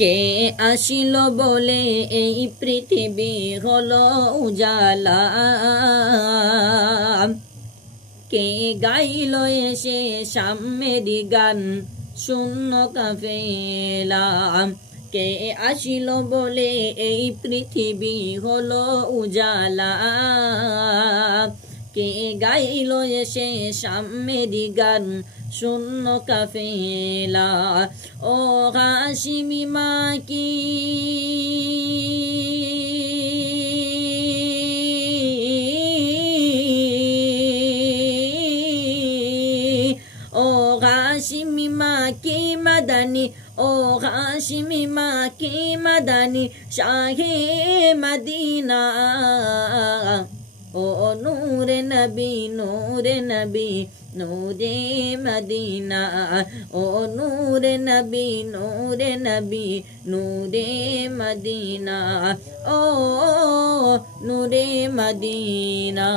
কে আসিল বলে এই পৃথিবী হলো উজালা, কে গাইল এসে সাম্যের গান শূন্য কাফেলা, কে আসিল বলে এই পৃথিবী হলো উজালা, কে গাইল এসে সাম্যের গান শূন্য কাফেলা। ও হাশিমি মাকি ও হাশিমি মাকি মাদানি, ও হাশিমি মাকি মাদানি শাহে মদিনা, ও নূরে নবী নূরে নবী নূরে মদিনা, ও নূরে নবী নূরে নবী নূরে মদিনা, ও নূরে মদিনা।